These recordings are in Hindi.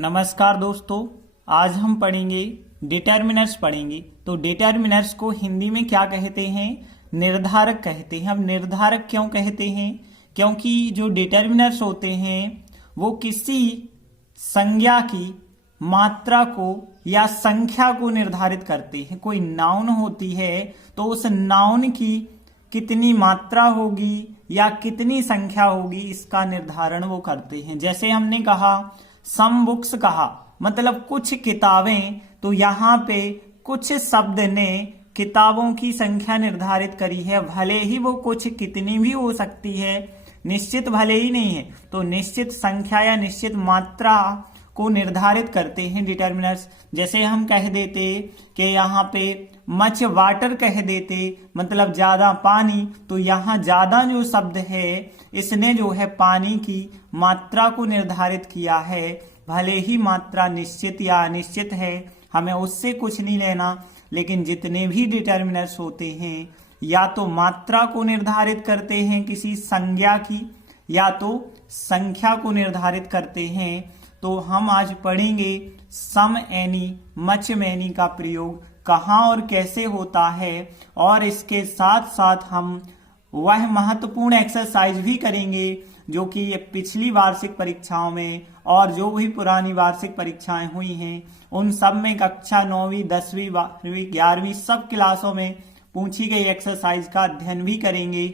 नमस्कार दोस्तों, आज हम पढ़ेंगे डिटर्मिनर्स पढ़ेंगे। तो डिटर्मिनर्स को हिंदी में क्या कहते हैं? निर्धारक कहते हैं। अब निर्धारक क्यों कहते हैं? क्योंकि जो डिटर्मिनर्स होते हैं वो किसी संज्ञा की मात्रा को या संख्या को निर्धारित करते हैं। कोई नाउन होती है तो उस नाउन की कितनी मात्रा होगी या कितनी संख्या होगी, इसका निर्धारण वो करते हैं। जैसे हमने कहा सम बुक्स कहा, मतलब कुछ किताबें, तो यहाँ पे कुछ शब्द ने किताबों की संख्या निर्धारित करी है। भले ही वो कुछ कितनी भी हो सकती है, निश्चित भले ही नहीं है, तो निश्चित संख्या या निश्चित मात्रा को निर्धारित करते हैं डिटर्मिनर्स। जैसे हम कह देते कि यहाँ पे मच वाटर कह देते, मतलब ज्यादा पानी, तो यहाँ ज्यादा जो शब्द है इसने जो है पानी की मात्रा को निर्धारित किया है। भले ही मात्रा निश्चित या अनिश्चित है, हमें उससे कुछ नहीं लेना, लेकिन जितने भी डिटर्मिनर्स होते हैं या तो मात्रा को निर्धारित करते हैं किसी संज्ञा की, या तो संख्या को निर्धारित करते हैं। तो हम आज पढ़ेंगे सम एनी मच मैनी का प्रयोग कहाँ और कैसे होता है, और इसके साथ साथ हम वह महत्वपूर्ण एक्सरसाइज भी करेंगे जो कि पिछली वार्षिक परीक्षाओं में और जो भी पुरानी वार्षिक परीक्षाएं हुई हैं उन सब में कक्षा 9वीं 10वीं 12वीं 11वीं सब क्लासों में पूछी गई एक्सरसाइज का अध्ययन भी करेंगे।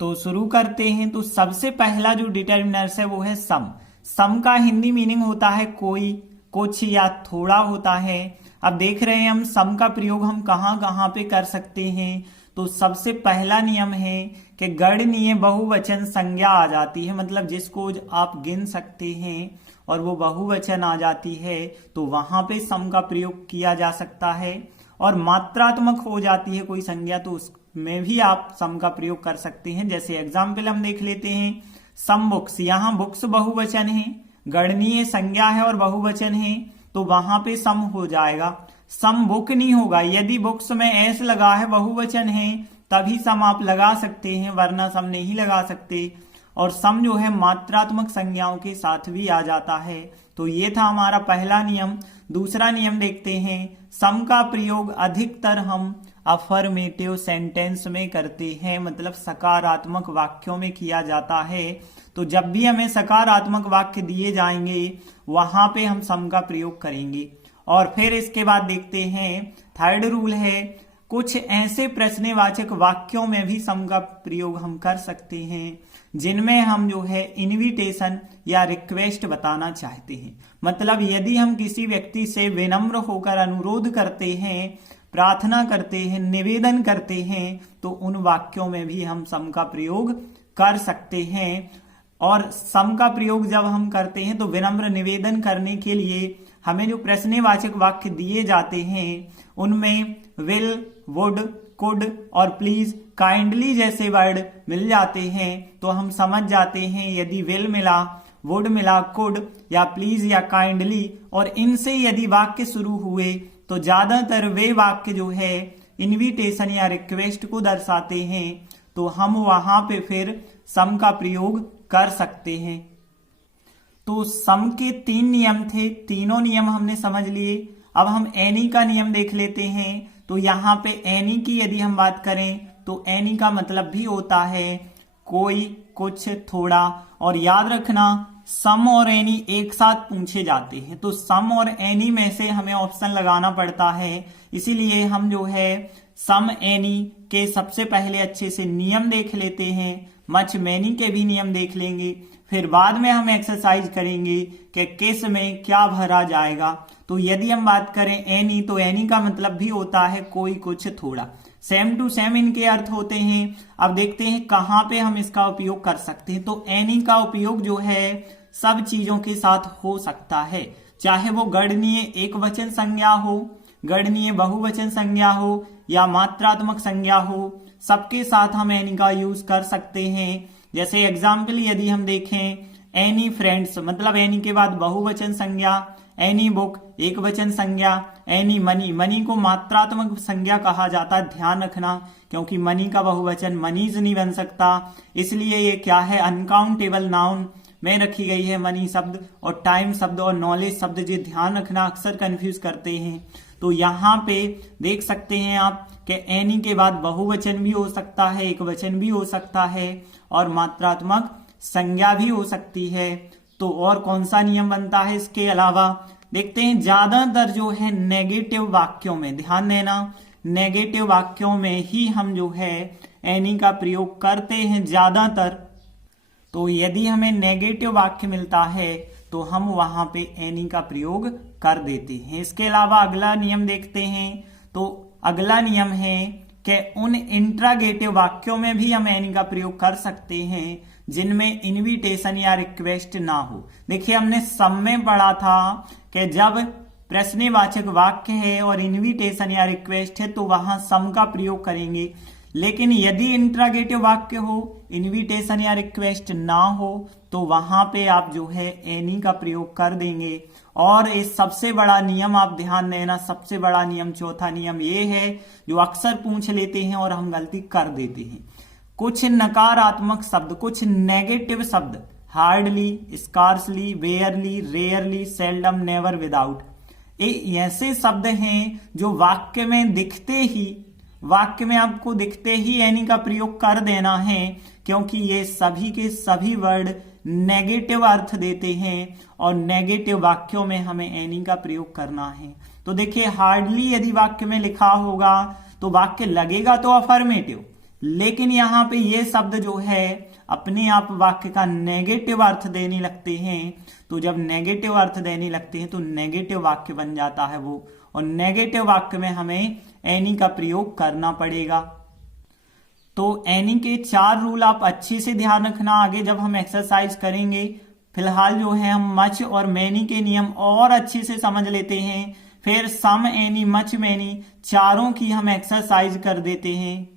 तो शुरू करते हैं। तो सबसे पहला जो डिटर्मिनर्स है वो है सम। सम का हिंदी मीनिंग होता है कोई, कुछ या थोड़ा होता है। अब देख रहे हैं हम सम का प्रयोग हम कहाँ कहाँ पे कर सकते हैं। तो सबसे पहला नियम है कि गणनीय बहुवचन संज्ञा आ जाती है, मतलब जिसको आप गिन सकते हैं और वो बहुवचन आ जाती है, तो वहां पे सम का प्रयोग किया जा सकता है। और मात्रात्मक हो जाती है कोई संज्ञा, तो उसमें भी आप सम का प्रयोग कर सकते हैं। जैसे एग्जाम्पल हम देख लेते हैं, सम बुक्स, यहाँ बुक्स बहुवचन है, गणनीय संज्ञा है और बहुवचन है, तो वहां पे सम हो जाएगा। सम बुक नहीं होगा, यदि बुक्स में एस लगा है, बहुवचन है, तभी सम आप लगा सकते हैं, वरना सम नहीं लगा सकते। और सम जो है मात्रात्मक संज्ञाओं के साथ भी आ जाता है। तो ये था हमारा पहला नियम। दूसरा नियम देखते हैं। सम का प्रयोग अधिकतर हम अफर्मेटिव सेंटेंस में करते हैं, मतलब सकारात्मक वाक्यों में किया जाता है। तो जब भी हमें सकारात्मक वाक्य दिए जाएंगे वहां पे हम सम का प्रयोग करेंगे। और फिर इसके बाद देखते हैं थर्ड रूल है, कुछ ऐसे प्रश्नवाचक वाक्यों में भी सम का प्रयोग हम कर सकते हैं जिनमें हम जो है इनविटेशन या रिक्वेस्ट बताना चाहते हैं। मतलब यदि हम किसी व्यक्ति से विनम्र होकर अनुरोध करते हैं, प्रार्थना करते हैं, निवेदन करते हैं, तो उन वाक्यों में भी हम सम का प्रयोग कर सकते हैं। और सम का प्रयोग जब हम करते हैं तो विनम्र निवेदन करने के लिए हमें जो प्रश्नवाचक वाक्य दिए जाते हैं उनमें विल, वुड, कुड और प्लीज, काइंडली जैसे वर्ड मिल जाते हैं, तो हम समझ जाते हैं यदि विल मिला, वुड मिला, कुड या प्लीज या काइंडली, और इनसे यदि वाक्य शुरू हुए तो ज्यादातर वे वाक्य जो है इनविटेशन या रिक्वेस्ट को दर्शाते हैं, तो हम वहां पे फिर सम का प्रयोग कर सकते हैं। तो सम के 3 नियम थे, तीनों नियम हमने समझ लिए। अब हम एनी का नियम देख लेते हैं। तो यहाँ पे एनी की यदि हम बात करें तो एनी का मतलब भी होता है कोई, कुछ, थोड़ा। और याद रखना सम और एनी एक साथ पूछे जाते हैं, तो सम और एनी में से हमें ऑप्शन लगाना पड़ता है। इसीलिए हम जो है सम एनी के सबसे पहले अच्छे से नियम देख लेते हैं, मच मैनी के भी नियम देख लेंगे, फिर बाद में हम एक्सरसाइज करेंगे कि किस में क्या भरा जाएगा। तो यदि हम बात करें एनी, तो एनी का मतलब भी होता है कोई, कुछ, थोड़ा। सेम टू सेम इनके अर्थ होते हैं। अब देखते हैं कहाँ पे हम इसका उपयोग कर सकते हैं। तो एनी का उपयोग जो है सब चीजों के साथ हो सकता है, चाहे वो गणनीय एक वचन संज्ञा हो, गणनीय बहुवचन संज्ञा हो या मात्रात्मक संज्ञा हो, सबके साथ हम एनी का यूज कर सकते हैं। जैसे एग्जाम्पल यदि हम देखें, एनी फ्रेंड्स, मतलब एनी के बाद बहुवचन संज्ञा, एनी बुक एक वचन संज्ञा, एनी मनी, मनी को मात्रात्मक संज्ञा कहा जाता है, ध्यान रखना, क्योंकि मनी का बहुवचन मनीज नहीं बन सकता, इसलिए ये क्या है, अनकाउंटेबल नाउन में रखी गई है मनी शब्द और टाइम शब्द और नॉलेज शब्द, जो ध्यान रखना अक्सर कंफ्यूज करते हैं। तो यहाँ पे देख सकते हैं आप कि एनी के बाद बहुवचन भी हो सकता है, एक वचन भी हो सकता है और मात्रात्मक संज्ञा भी हो सकती है। तो और कौन सा नियम बनता है इसके अलावा, देखते हैं ज्यादातर जो है नेगेटिव वाक्यों में, ध्यान देना, नेगेटिव वाक्यों में ही हम जो है एनी का प्रयोग करते हैं ज्यादातर। तो यदि हमें नेगेटिव वाक्य मिलता है तो हम वहां पे एनी का प्रयोग कर देते हैं। इसके अलावा अगला नियम देखते हैं। तो अगला नियम है कि उन इंट्रागेटिव वाक्यों में भी हम एनी का प्रयोग कर सकते हैं जिनमें इनविटेशन या रिक्वेस्ट ना हो। देखिए हमने सब में पढ़ा था कि जब प्रश्नवाचक वाक्य है और इनविटेशन या रिक्वेस्ट है तो वहां सम का प्रयोग करेंगे, लेकिन यदि इंट्रागेटिव वाक्य हो, इनविटेशन या रिक्वेस्ट ना हो तो वहां पे आप जो है एनी का प्रयोग कर देंगे। और इस सबसे बड़ा नियम आप ध्यान देना, सबसे बड़ा नियम, चौथा नियम ये है जो अक्सर पूछ लेते हैं और हम गलती कर देते हैं। कुछ नकारात्मक शब्द, कुछ नेगेटिव शब्द, hardly, scarcely, barely, rarely, seldom, never, without, ये ऐसे शब्द हैं जो वाक्य में दिखते ही, वाक्य में आपको दिखते ही एनी का प्रयोग कर देना है, क्योंकि ये सभी के सभी वर्ड नेगेटिव अर्थ देते हैं और नेगेटिव वाक्यों में हमें एनी का प्रयोग करना है। तो देखिए हार्डली यदि वाक्य में लिखा होगा तो वाक्य लगेगा तो अफर्मेटिव, लेकिन यहाँ पे ये शब्द जो है अपने आप वाक्य का नेगेटिव अर्थ देने लगते हैं। तो जब नेगेटिव अर्थ देने लगते हैं तो नेगेटिव वाक्य बन जाता है वो, और नेगेटिव वाक्य में हमें एनी का प्रयोग करना पड़ेगा। तो एनी के 4 रूल आप अच्छे से ध्यान रखना आगे जब हम एक्सरसाइज करेंगे। फिलहाल जो है हम मच और मैनी के नियम और अच्छे से समझ लेते हैं, फिर सम, एनी, मच, मैनी चारों की हम एक्सरसाइज कर देते हैं।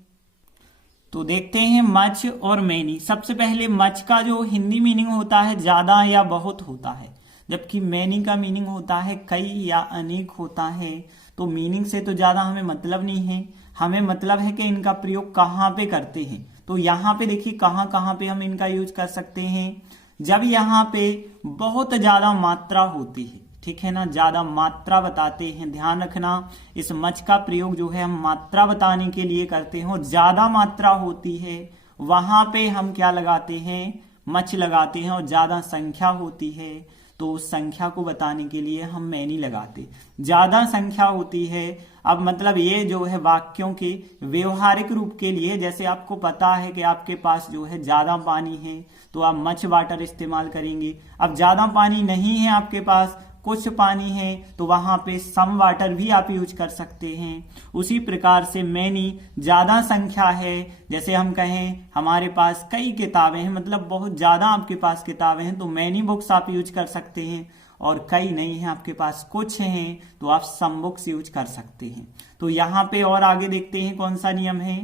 तो देखते हैं मच और मैनी। सबसे पहले मच का जो हिंदी मीनिंग होता है ज्यादा या बहुत होता है, जबकि मैनी का मीनिंग होता है कई या अनेक होता है। तो मीनिंग से तो ज्यादा हमें मतलब नहीं है, हमें मतलब है कि इनका प्रयोग कहाँ पे करते हैं। तो यहाँ पे देखिए कहाँ कहाँ पे हम इनका यूज कर सकते हैं। जब यहाँ पे बहुत ज्यादा मात्रा होती है, ठीक है ना, ज्यादा मात्रा बताते हैं, ध्यान रखना इस मच का प्रयोग जो है हम मात्रा बताने के लिए करते हैं, और ज्यादा मात्रा होती है वहां पे हम क्या लगाते हैं, मच लगाते हैं, और ज्यादा संख्या होती है तो उस संख्या को बताने के लिए हम मैनी लगाते। ज्यादा संख्या होती है, अब मतलब ये जो है वाक्यों के व्यवहारिक रूप के लिए, जैसे आपको पता है कि आपके पास जो है ज्यादा पानी है तो आप मच वाटर इस्तेमाल करेंगे। अब ज्यादा पानी नहीं है आपके पास, कुछ पानी है, तो वहां पे सम वाटर भी आप यूज कर सकते हैं। उसी प्रकार से मैनी ज्यादा संख्या है, जैसे हम कहें हमारे पास कई किताबें हैं, मतलब बहुत ज्यादा आपके पास किताबें हैं तो मैनी बुक्स आप यूज कर सकते हैं, और कई नहीं है आपके पास, कुछ हैं तो आप सम बुक्स यूज कर सकते हैं। तो यहाँ पे और आगे देखते हैं कौन सा नियम है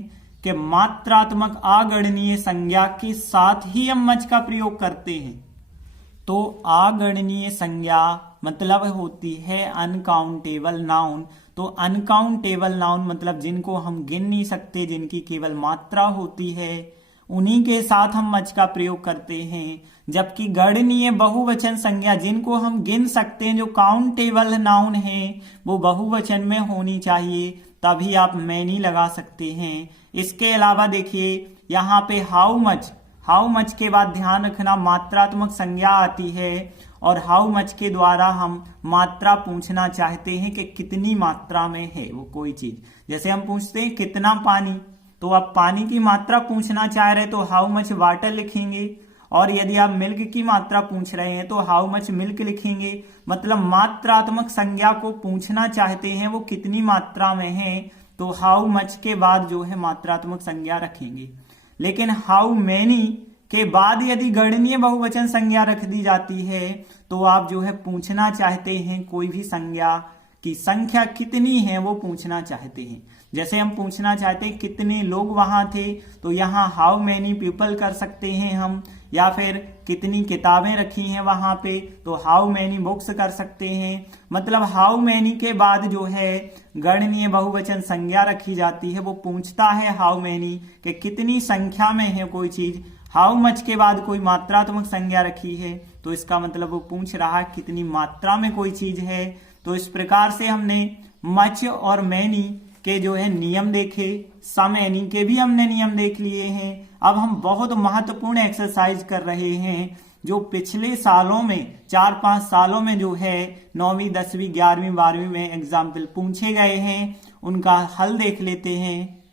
कि मात्रात्मक अगणनीय संज्ञा के साथ ही हम मच का प्रयोग करते हैं। तो अगणनीय संज्ञा मतलब होती है अनकाउंटेबल नाउन। तो अनकाउंटेबल नाउन मतलब जिनको हम गिन नहीं सकते, जिनकी केवल मात्रा होती है, उन्हीं के साथ हम मच का प्रयोग करते हैं। जबकि गणनीय बहुवचन संज्ञा जिनको हम गिन सकते हैं, जो काउंटेबल नाउन है, वो बहुवचन में होनी चाहिए, तभी आप मैनी लगा सकते हैं। इसके अलावा देखिए यहाँ पे हाउ मच के बाद ध्यान रखना मात्रात्मक संज्ञा आती है, और हाउ मच के द्वारा हम मात्रा पूछना चाहते हैं कि कितनी मात्रा में है वो कोई चीज। जैसे हम पूछते हैं कितना पानी, तो आप पानी की मात्रा पूछना चाह रहे हैं तो हाउ मच वाटर लिखेंगे, और यदि आप मिल्क की मात्रा पूछ रहे हैं तो हाउ मच मिल्क लिखेंगे। मतलब मात्रात्मक संज्ञा को पूछना चाहते हैं वो कितनी मात्रा में है, तो हाउ मच के बाद जो है मात्रात्मक संज्ञा रखेंगे। लेकिन हाउ मैनी के बाद यदि गणनीय बहुवचन संज्ञा रख दी जाती है तो आप जो है पूछना चाहते हैं कोई भी संज्ञा की संख्या कितनी है वो पूछना चाहते हैं। जैसे हम पूछना चाहते हैं कितने लोग वहां थे, तो यहाँ हाउ मैनी पीपल कर सकते हैं हम, या फिर कितनी किताबें रखी हैं वहां पे, तो हाउ मैनी बुक्स कर सकते हैं। मतलब हाउ मैनी के बाद जो है गणनीय बहुवचन संज्ञा रखी जाती है, वो पूछता है हाउ मैनी कि कितनी संख्या में है कोई चीज। हाउ मच के बाद कोई मात्रात्मक संज्ञा रखी है तो इसका मतलब वो पूछ रहा है कितनी मात्रा में कोई चीज है। तो इस प्रकार से हमने मच और मैनी के जो है नियम देखे, सम एनी के भी हमने नियम देख लिए हैं। अब हम बहुत महत्वपूर्ण एक्सरसाइज कर रहे हैं जो पिछले सालों में 4-5 सालों में जो है 9वीं 10वीं 11वीं 12वीं में एग्जाम्पल पूछे गए हैं, उनका हल देख लेते हैं।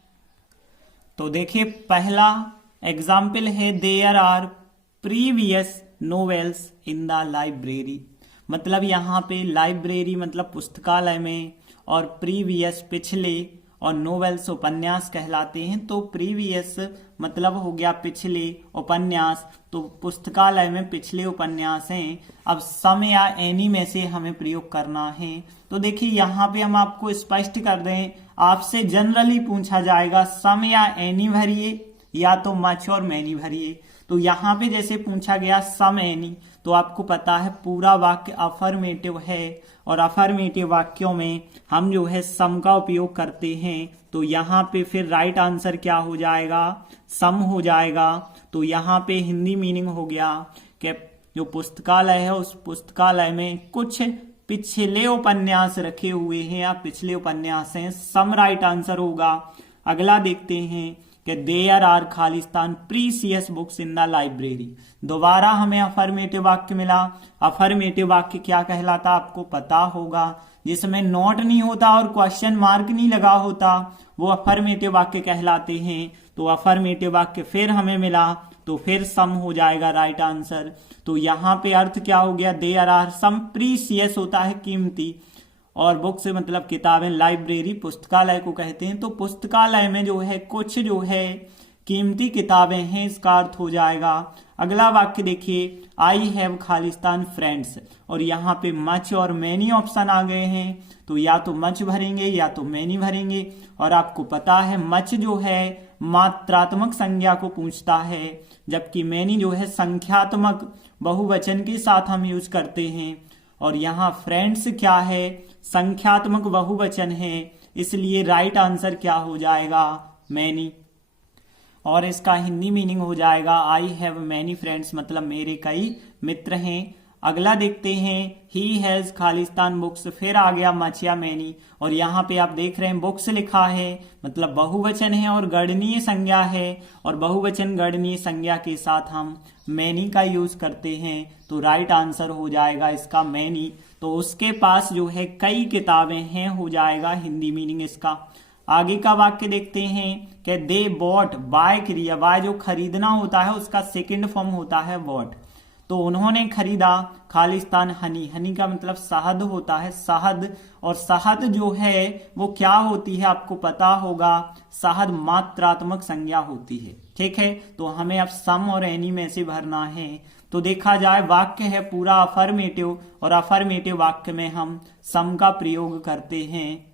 तो देखिए पहला एग्जाम्पल है there are previous novels in the library. मतलब यहाँ पे लाइब्रेरी मतलब पुस्तकालय में, और प्रीवियस पिछले, और नोवेल्स उपन्यास कहलाते हैं। तो प्रीवियस मतलब हो गया पिछले उपन्यास, तो पुस्तकालय में पिछले उपन्यास हैं। अब सम या एनी में से हमें प्रयोग करना है। तो देखिए यहाँ पे हम आपको स्पष्ट कर दें, आपसे जनरली पूछा जाएगा सम या एनी भरिए या तो मच और मैनी भरिए। तो यहाँ पे जैसे पूछा गया सम एनी, तो आपको पता है पूरा वाक्य अफर्मेटिव है, और अफर्मेटिव वाक्यों में हम जो है सम का उपयोग करते हैं। तो यहाँ पे फिर राइट आंसर क्या हो जाएगा, सम हो जाएगा। तो यहाँ पे हिंदी मीनिंग हो गया कि जो पुस्तकालय है उस पुस्तकालय में कुछ पिछले उपन्यास रखे हुए हैं या पिछले उपन्यास हैं, सम राइट आंसर होगा। अगला देखते हैं कि देयर आर खालिस्तान precious books in the library. दोबारा हमें अफर्मेटिव वाक्य मिला। अफर्मेटिव वाक्य क्या कहलाता आपको पता होगा, जिसमें नोट नहीं होता और क्वेश्चन मार्क नहीं लगा होता, वो अफर्मेटिव वाक्य कहलाते हैं। तो अफर्मेटिव वाक्य फिर हमें मिला, तो फिर सम हो जाएगा राइट आंसर। तो यहाँ पे अर्थ क्या हो गया, देयर आर सम प्रीसियस होता है कीमती, और बुक से मतलब किताबें, लाइब्रेरी पुस्तकालय को कहते हैं। तो पुस्तकालय में जो है कुछ जो है कीमती किताबें हैं, इसका अर्थ हो जाएगा। अगला वाक्य देखिए, आई हैव खालिस्तान फ्रेंड्स, और यहाँ पे मच और मैनी ऑप्शन आ गए हैं। तो या तो मच भरेंगे या तो मैनी भरेंगे, और आपको पता है मच जो है मात्रात्मक संज्ञा को पूछता है, जबकि मैनी जो है संख्यात्मक बहुवचन के साथ हम यूज करते हैं। और यहाँ फ्रेंड्स क्या है, संख्यात्मक बहुवचन है, इसलिए राइट आंसर क्या हो जाएगा, मैनी। और इसका हिंदी मीनिंग हो जाएगा आई हैव मैनी फ्रेंड्स, मतलब मेरे कई मित्र हैं। अगला देखते हैं, ही हैज खालिस्तान बुक्स, फिर आ गया मच या मैनी, और यहाँ पे आप देख रहे हैं बुक्स लिखा है, मतलब बहुवचन है और गणनीय संज्ञा है, और बहुवचन गणनीय संज्ञा के साथ हम मैनी का यूज करते हैं। तो राइट आंसर हो जाएगा इसका मैनी। तो उसके पास जो है कई किताबें हैं, हो जाएगा हिंदी मीनिंग इसका। आगे का वाक्य देखते हैं कि दे बॉट, बाय क्रिया, बाय जो खरीदना होता है उसका सेकंड फॉर्म होता है बॉट। तो उन्होंने खरीदा खालिस्तान हनी, हनी का मतलब शहद होता है, शहद, और शहद जो है वो क्या होती है आपको पता होगा, शहद मात्रात्मक संज्ञा होती है। ठीक है, तो हमें अब सम और एनी में से भरना है। तो देखा जाए वाक्य है पूरा अफर्मेटिव, और अफर्मेटिव वाक्य में हम सम का प्रयोग करते हैं।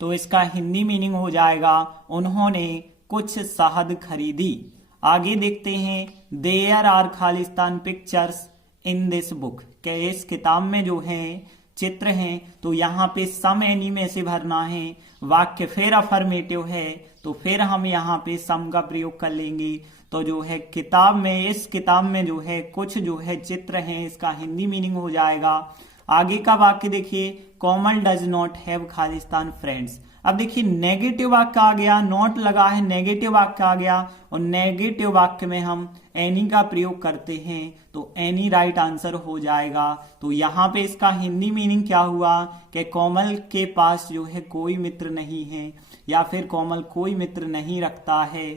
तो इसका हिंदी मीनिंग हो जाएगा उन्होंने कुछ शहद खरीदी। आगे देखते हैं, देयर आर खालिस्तान पिक्चर्स इन दिस बुक, के इस किताब में जो है चित्र हैं। तो यहाँ पे सम एनी में से भरना है। वाक्य फिर अफर्मेटिव है, तो फिर हम यहाँ पे सम का प्रयोग कर लेंगे। तो जो है किताब में, इस किताब में जो है कुछ जो है चित्र हैं, इसका हिंदी मीनिंग हो जाएगा। आगे का वाक्य देखिए, Komal does not have Khalistan friends. अब देखिए नेगेटिव वाक्य आ गया, नॉट लगा है, नेगेटिव वाक्य आ गया, और नेगेटिव वाक्य में हम एनी का प्रयोग करते हैं। तो एनी राइट आंसर हो जाएगा। तो यहाँ पे इसका हिंदी मीनिंग क्या हुआ कि कोमल के पास जो है कोई मित्र नहीं है, या फिर कोमल कोई मित्र नहीं रखता है।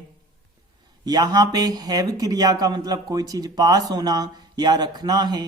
यहाँ पे हैव क्रिया का मतलब कोई चीज पास होना या रखना है।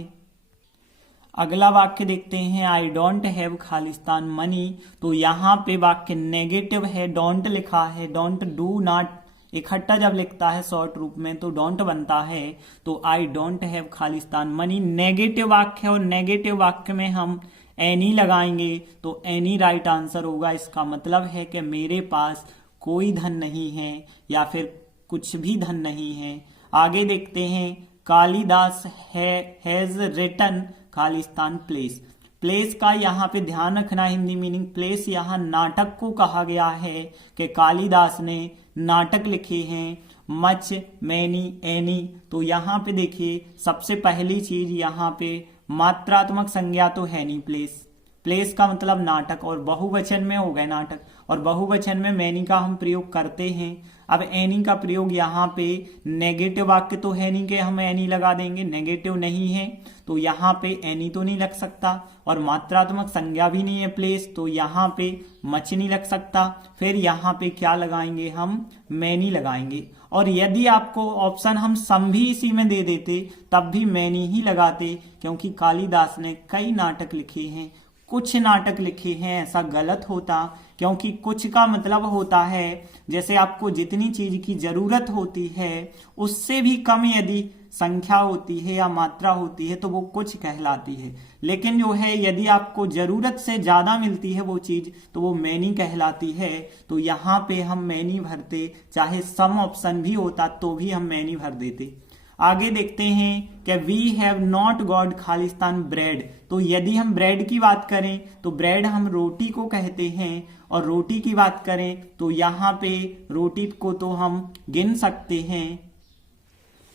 अगला वाक्य देखते हैं, I don't have Khalistan money. तो यहाँ पे वाक्य नेगेटिव है, डोंट लिखा है, डोंट डू नॉट इकट्ठा जब लिखता है शॉर्ट रूप में तो डोंट बनता है। तो I don't have Khalistan money negative वाक्य है, और नेगेटिव वाक्य में हम एनी लगाएंगे। तो एनी राइट आंसर होगा। इसका मतलब है कि मेरे पास कोई धन नहीं है, या फिर कुछ भी धन नहीं है। आगे देखते हैं, कालिदास हैज रिटन खालिस्तान प्लेस। प्लेस का यहाँ पे ध्यान रखना, हिंदी मीनिंग प्लेस यहाँ नाटक को कहा गया है कि कालिदास ने नाटक लिखे हैं, मच, मैनी, एनी। तो यहाँ पे देखिए सबसे पहली चीज यहाँ पे मात्रात्मक संज्ञा तो है नहीं, प्लेस। प्लेस का मतलब नाटक, और बहुवचन में हो गए नाटक, और बहुवचन में मैनी का हम प्रयोग करते हैं। अब एनी का प्रयोग यहाँ पे नेगेटिव वाक्य तो है नहीं कि हम एनी लगा देंगे, नेगेटिव नहीं है तो यहाँ पे एनी तो नहीं लग सकता, और मात्रात्मक संज्ञा भी नहीं है प्लेस, तो यहाँ पे मच नहीं लग सकता। फिर यहाँ पे क्या लगाएंगे हम, मैनी लगाएंगे। और यदि आपको ऑप्शन हम सम भी इसी में दे देते तब भी मैनी ही लगाते, क्योंकि कालिदास ने कई नाटक लिखे हैं, कुछ नाटक लिखे हैं, ऐसा गलत होता। क्योंकि कुछ का मतलब होता है जैसे आपको जितनी चीज की जरूरत होती है उससे भी कम यदि संख्या होती है या मात्रा होती है तो वो कुछ कहलाती है। लेकिन जो है यदि आपको जरूरत से ज्यादा मिलती है वो चीज तो वो मैनी कहलाती है। तो यहाँ पे हम मैनी भरते, चाहे सम ऑप्शन भी होता तो भी हम मैनी भर देते। आगे देखते हैं कि वी हैव नॉट गॉट खालिस्तान ब्रेड। तो यदि हम ब्रेड की बात करें तो ब्रेड हम रोटी को कहते हैं, और रोटी की बात करें तो यहाँ पे रोटी को तो हम गिन सकते हैं।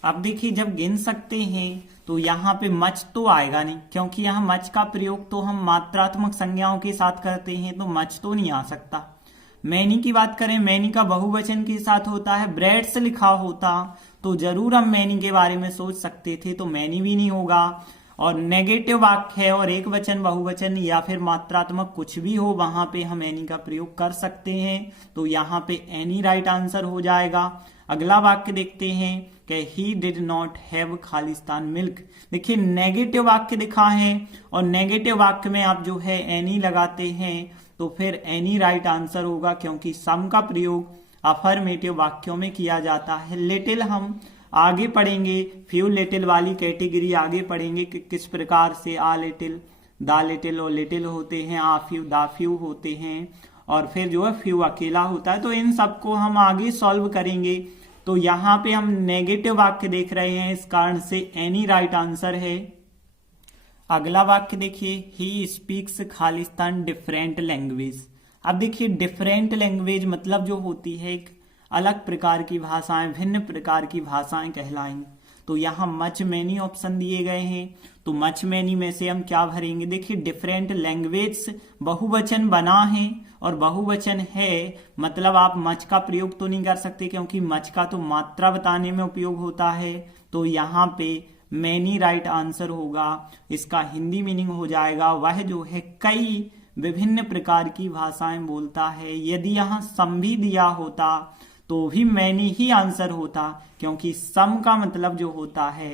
अब देखिए जब गिन सकते हैं तो यहाँ पे मच तो आएगा नहीं, क्योंकि यहाँ मच का प्रयोग तो हम मात्रात्मक संज्ञाओं के साथ करते हैं, तो मच तो नहीं आ सकता। मैनी की बात करें, मैनी का बहुवचन के साथ होता है, ब्रेड से लिखा होता तो जरूर हम मैनी के बारे में सोच सकते थे, तो मैनी भी नहीं होगा। और नेगेटिव वाक्य है और एक वचन, बहुवचन या फिर मात्रात्मक कुछ भी हो वहां पे हम एनी का प्रयोग कर सकते हैं, तो यहाँ पे एनी राइट आंसर हो जाएगा। अगला वाक्य देखते हैं कि he did not have Khalistan milk. देखिए नेगेटिव वाक्य दिखा है, और नेगेटिव वाक्य में आप जो है एनी लगाते हैं तो फिर एनी राइट आंसर होगा, क्योंकि सम का प्रयोग अफर्मेटिव वाक्यों में किया जाता है। लिटिल हम आगे पढ़ेंगे, फ्यू लिटिल वाली कैटेगरी आगे पढ़ेंगे कि किस प्रकार से आ लिटिल, दा लिटिल और लिटिल होते हैं, आ फ्यू, दा फ्यू होते हैं, और फिर जो है फ्यू अकेला होता है। तो इन सबको हम आगे सॉल्व करेंगे। तो यहाँ पे हम नेगेटिव वाक्य देख रहे हैं, इस कारण से एनी राइट आंसर है। अगला वाक्य देखिए, he speaks Khalistan different language. अब देखिए डिफरेंट लैंग्वेज मतलब जो होती है एक अलग प्रकार की भाषाएं, भिन्न प्रकार की भाषाएं कहलाएंगी। तो यहाँ मच मैनी ऑप्शन दिए गए हैं, तो मच मैनी में से हम क्या भरेंगे। देखिए डिफरेंट लैंग्वेज बहुवचन बना है, और बहुवचन है मतलब आप मच का प्रयोग तो नहीं कर सकते, क्योंकि मच का तो मात्रा बताने में उपयोग होता है। तो यहाँ पे मैनी राइट आंसर होगा। इसका हिंदी मीनिंग हो जाएगा वह जो है कई विभिन्न प्रकार की भाषाएं बोलता है। यदि यहाँ सम भी दिया होता तो भी मैनी ही आंसर होता, क्योंकि सम का मतलब जो होता है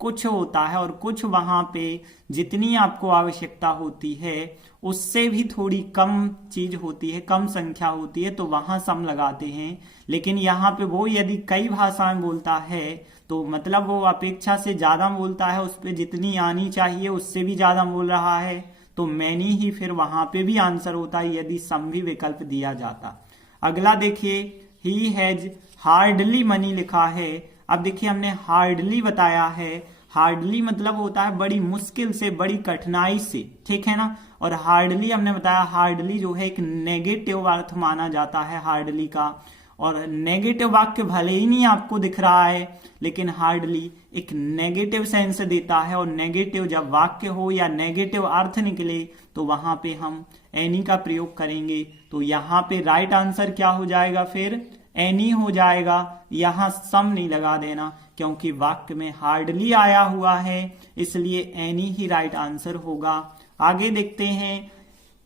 कुछ होता है, और कुछ वहां पे जितनी आपको आवश्यकता होती है उससे भी थोड़ी कम चीज होती है, कम संख्या होती है, तो वहां सम लगाते हैं। लेकिन यहाँ पे वो यदि कई भाषाएं बोलता है तो मतलब वो अपेक्षा से ज्यादा बोलता है, उस पर जितनी आनी चाहिए उससे भी ज्यादा बोल रहा है, तो मैनी ही फिर वहां पे भी आंसर होता है यदि सम भी विकल्प दिया जाता। अगला देखिए, ही हैज हार्डली मनी लिखा है। अब देखिए हमने हार्डली बताया है, हार्डली मतलब होता है बड़ी मुश्किल से, बड़ी कठिनाई से, ठीक है ना। और हार्डली हमने बताया, हार्डली जो है एक नेगेटिव अर्थ माना जाता है हार्डली का, और नेगेटिव वाक्य भले ही नहीं आपको दिख रहा है लेकिन हार्डली एक नेगेटिव सेंस देता है, और नेगेटिव जब वाक्य हो या नेगेटिव अर्थ निकले तो वहां पे हम एनी का प्रयोग करेंगे। तो यहाँ पे राइट आंसर क्या हो जाएगा, फिर एनी हो जाएगा। यहाँ सम नहीं लगा देना, क्योंकि वाक्य में हार्डली आया हुआ है, इसलिए एनी ही राइट आंसर होगा। आगे देखते हैं,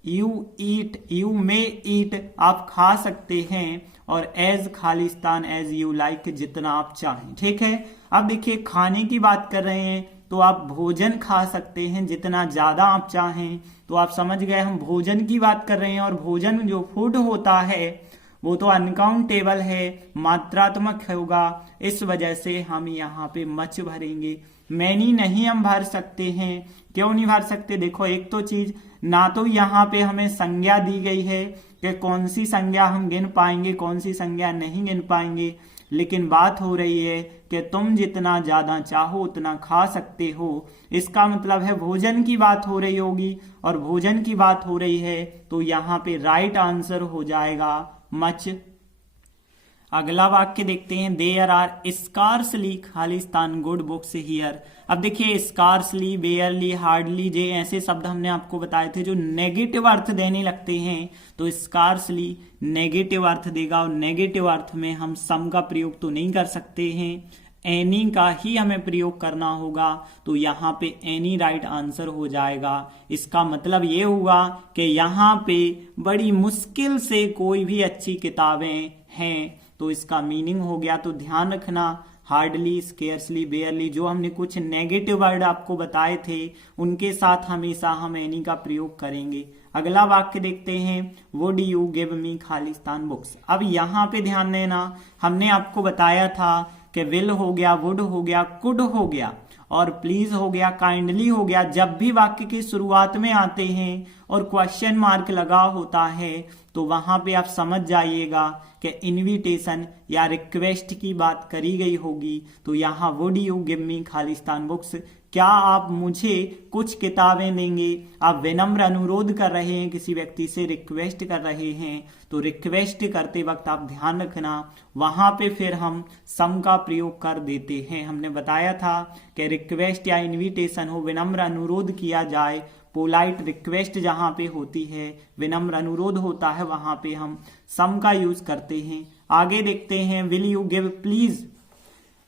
यू ईट, यू मे ईट आप खा सकते हैं, और एज खालिस्तान एज यू लाइक जितना आप चाहें, ठीक है। अब देखिए खाने की बात कर रहे हैं तो आप भोजन खा सकते हैं जितना ज्यादा आप चाहें, तो आप समझ गए हम भोजन की बात कर रहे हैं, और भोजन जो फूड होता है वो तो अनकाउंटेबल है, मात्रात्मक होगा, इस वजह से हम यहाँ पे मच भरेंगे। मैनी नहीं हम भर सकते हैं, क्यों नहीं भर सकते, देखो एक तो चीज, ना तो यहाँ पे हमें संज्ञा दी गई है कि कौन सी संज्ञा हम गिन पाएंगे, कौन सी संज्ञा नहीं गिन पाएंगे, लेकिन बात हो रही है कि तुम जितना ज्यादा चाहो उतना खा सकते हो। इसका मतलब है भोजन की बात हो रही होगी, और भोजन की बात हो रही है तो यहाँ पे राइट आंसर हो जाएगा मच। अगला वाक्य देखते हैं, देयर आर स्कार्सली खालिस्तान गुड बुक्स हियर। अब देखिए स्कार्सली, बेयरली, हार्डली, जे ऐसे शब्द हमने आपको बताए थे जो नेगेटिव अर्थ देने लगते हैं। तो स्कार्सली नेगेटिव अर्थ देगा और नेगेटिव अर्थ में हम सम का प्रयोग तो नहीं कर सकते हैं, एनी का ही हमें प्रयोग करना होगा। तो यहाँ पे एनी राइट आंसर हो जाएगा। इसका मतलब ये हुआ कि यहाँ पे बड़ी मुश्किल से कोई भी अच्छी किताबें हैं, तो इसका मीनिंग हो गया। तो ध्यान रखना, हार्डली, स्केयर्सली, बेयरली, जो हमने कुछ नेगेटिव वर्ड आपको बताए थे उनके साथ हमेशा हम एनी का प्रयोग करेंगे। अगला वाक्य देखते हैं, would you give me Khalistan books. अब यहाँ पे ध्यान देना, हमने आपको बताया था कि विल हो गया, वुड हो गया, कुड हो गया और प्लीज हो गया, काइंडली हो गया। जब भी वाक्य की शुरुआत में आते हैं और क्वेश्चन मार्क लगा होता है तो वहां पे आप समझ जाइएगा कि इनविटेशन या रिक्वेस्ट की बात करी गई होगी। तो यहाँ would you give me Khalistan books, क्या आप मुझे कुछ किताबें देंगे। आप विनम्र अनुरोध कर रहे हैं, किसी व्यक्ति से रिक्वेस्ट कर रहे हैं। तो रिक्वेस्ट करते वक्त आप ध्यान रखना, वहां पे फिर हम सम का प्रयोग कर देते हैं। हमने बताया था कि रिक्वेस्ट या इनविटेशन हो, विनम्र अनुरोध किया जाए, पोलाइट रिक्वेस्ट जहां पे होती है, विनम्र अनुरोध होता है, वहां पे हम सम का यूज करते हैं। आगे देखते हैं, will you give please,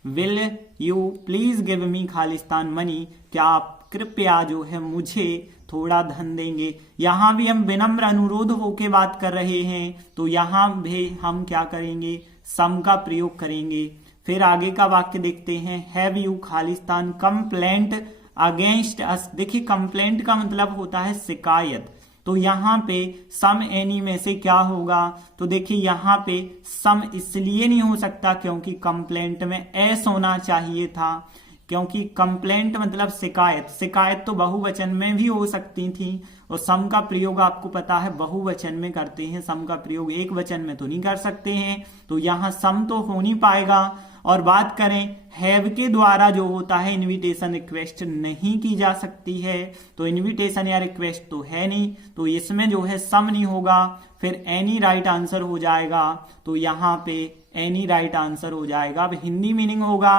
will you please give me Khalistan money, क्या आप कृपया जो है मुझे थोड़ा धन देंगे। यहां भी हम विनम्र अनुरोध होके बात कर रहे हैं, तो यहां भी हम क्या करेंगे, सम का प्रयोग करेंगे। फिर आगे का वाक्य देखते हैं, have you Khalistan complaint against us. देखिए कंप्लेंट का मतलब होता है शिकायत, तो यहाँ पे सम एनी में से क्या होगा, तो देखिए यहाँ पे सम इसलिए नहीं हो सकता क्योंकि कंप्लेंट में एस होना चाहिए था, क्योंकि कंप्लेंट मतलब शिकायत, शिकायत तो बहुवचन में भी हो सकती थी और सम का प्रयोग आपको पता है बहुवचन में करते हैं, सम का प्रयोग एक वचन में तो नहीं कर सकते हैं। तो यहाँ सम तो हो नहीं पाएगा। और बात करें हैव के द्वारा जो होता है इनविटेशन रिक्वेस्ट नहीं की जा सकती है, तो इनविटेशन या रिक्वेस्ट तो है नहीं, तो इसमें जो है सम नहीं होगा। फिर एनी राइट आंसर हो जाएगा, तो यहाँ पे एनी राइट आंसर हो जाएगा। अब हिंदी मीनिंग होगा,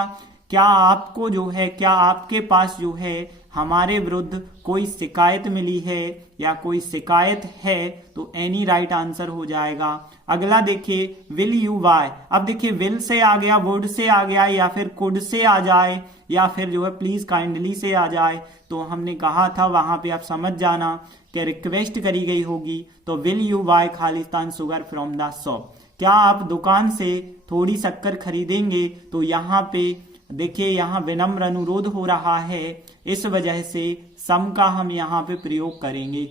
क्या आपको जो है, क्या आपके पास जो है हमारे विरुद्ध कोई शिकायत मिली है या कोई शिकायत है, तो एनी राइट आंसर हो जाएगा। अगला देखिए, विल यू बाय। अब देखिए विल से आ गया, वुड से आ गया, या फिर कुड से आ जाए, या फिर जो है प्लीज काइंडली से आ जाए। तो हमने कहा था वहां पे आप समझ जाना कि रिक्वेस्ट करी गई होगी। तो विल यू बाय खालिस्तान शुगर फ्रॉम द शॉप, क्या आप दुकान से थोड़ी शक्कर खरीदेंगे। तो यहाँ पे देखिए यहाँ विनम्र अनुरोध हो रहा है, इस वजह से सम का हम यहाँ पे प्रयोग करेंगे।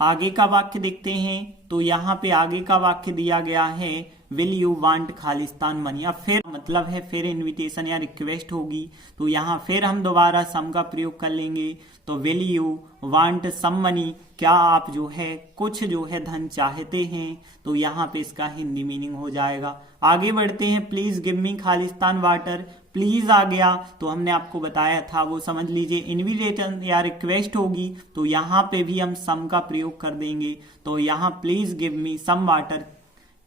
आगे का वाक्य देखते हैं, तो यहाँ पे आगे का वाक्य दिया गया है, will you want Khalistan money. अब फिर मतलब है फिर इनविटेशन या रिक्वेस्ट होगी, तो यहाँ फिर हम दोबारा सम का प्रयोग कर लेंगे। तो will you want some money, क्या आप जो है कुछ जो है धन चाहते हैं। तो यहाँ पे इसका हिंदी मीनिंग हो जाएगा। आगे बढ़ते हैं, please give me Khalistan water. Please आ गया तो हमने आपको बताया था, वो समझ लीजिए इनविटेशन या रिक्वेस्ट होगी, तो यहाँ पे भी हम सम का प्रयोग कर देंगे। तो यहाँ please give me some water,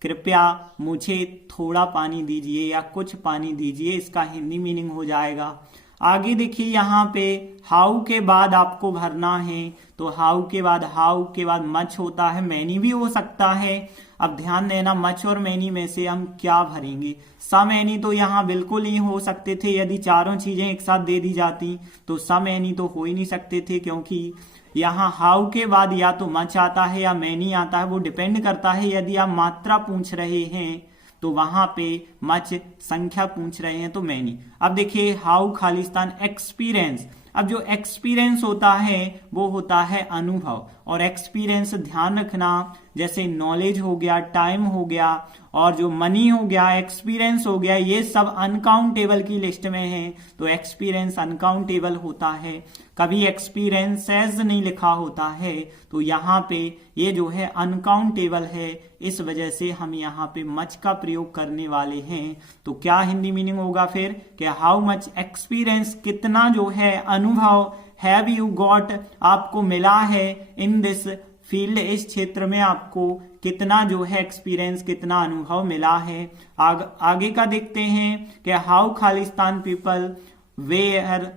कृपया मुझे थोड़ा पानी दीजिए या कुछ पानी दीजिए, इसका हिंदी मीनिंग हो जाएगा। आगे देखिए यहाँ पे हाउ के बाद आपको भरना है, तो हाउ के बाद मच होता है, मैनी भी हो सकता है। अब ध्यान देना, मच और मैनी में से हम क्या भरेंगे। सम एनी तो यहाँ बिल्कुल ही हो सकते थे, यदि चारों चीजें एक साथ दे दी जाती, तो सम एनी तो हो ही नहीं सकते थे, क्योंकि यहाँ हाउ के बाद या तो मच आता है या मैनी आता है, वो डिपेंड करता है। यदि आप मात्रा पूछ रहे हैं तो वहां पे मच, संख्या पूछ रहे हैं तो मैनी। अब देखिए हाउ खालिस्तान एक्सपीरियंस। अब जो एक्सपीरियंस होता है वो होता है अनुभव, और एक्सपीरियंस ध्यान रखना, जैसे नॉलेज हो गया, टाइम हो गया और जो मनी हो गया, एक्सपीरियंस हो गया, ये सब अनकाउंटेबल की लिस्ट में है। तो एक्सपीरियंस अनकाउंटेबल होता है, कभी एक्सपीरियंसेस नहीं लिखा होता है, तो यहाँ पे ये जो है अनकाउंटेबल है, इस वजह से हम यहाँ पे मच का प्रयोग करने वाले हैं। तो क्या हिंदी मीनिंग होगा फिर कि हाउ मच एक्सपीरियंस, कितना जो है अनुभव, हैव यू गॉट, आपको मिला है, इन दिस फील्ड, इस क्षेत्र में आपको कितना जो है एक्सपीरियंस, कितना अनुभव मिला है। आगे का देखते हैं कि हाउ खालिस्तान पीपल वेयर,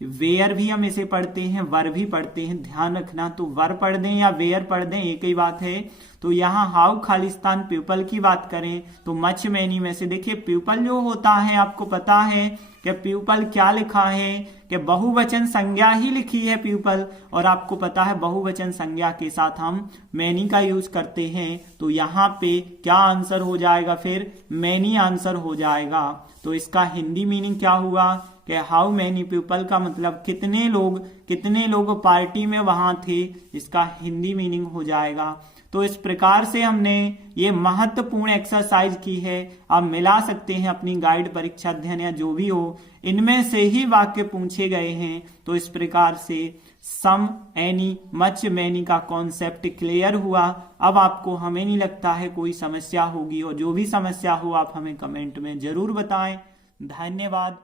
वेयर भी हम इसे पढ़ते हैं, वर भी पढ़ते हैं, ध्यान रखना। तो वर पढ़ दें या वेयर पढ़ दें एक ही बात है। तो यहाँ हाउ खालिस्तान पीपल की बात करें तो मच मैनी में से देखिए पीपल जो होता है, आपको पता है कि पीपल क्या लिखा है कि बहुवचन संज्ञा ही लिखी है पीपल, और आपको पता है बहुवचन संज्ञा के साथ हम मैनी का यूज करते हैं। तो यहाँ पे क्या आंसर हो जाएगा, फिर मैनी आंसर हो जाएगा। तो इसका हिंदी मीनिंग क्या हुआ कि हाउ मैनी पीपल का मतलब कितने लोग पार्टी में वहां थे, इसका हिंदी मीनिंग हो जाएगा। तो इस प्रकार से हमने ये महत्वपूर्ण एक्सरसाइज की है। आप मिला सकते हैं अपनी गाइड, परीक्षा अध्ययन या जो भी हो, इनमें से ही वाक्य पूछे गए हैं। तो इस प्रकार से सम, एनी, मच, मैनी का कॉन्सेप्ट क्लियर हुआ। अब आपको, हमें नहीं लगता है कोई समस्या होगी, और जो भी समस्या हो आप हमें कमेंट में जरूर बताएं। धन्यवाद।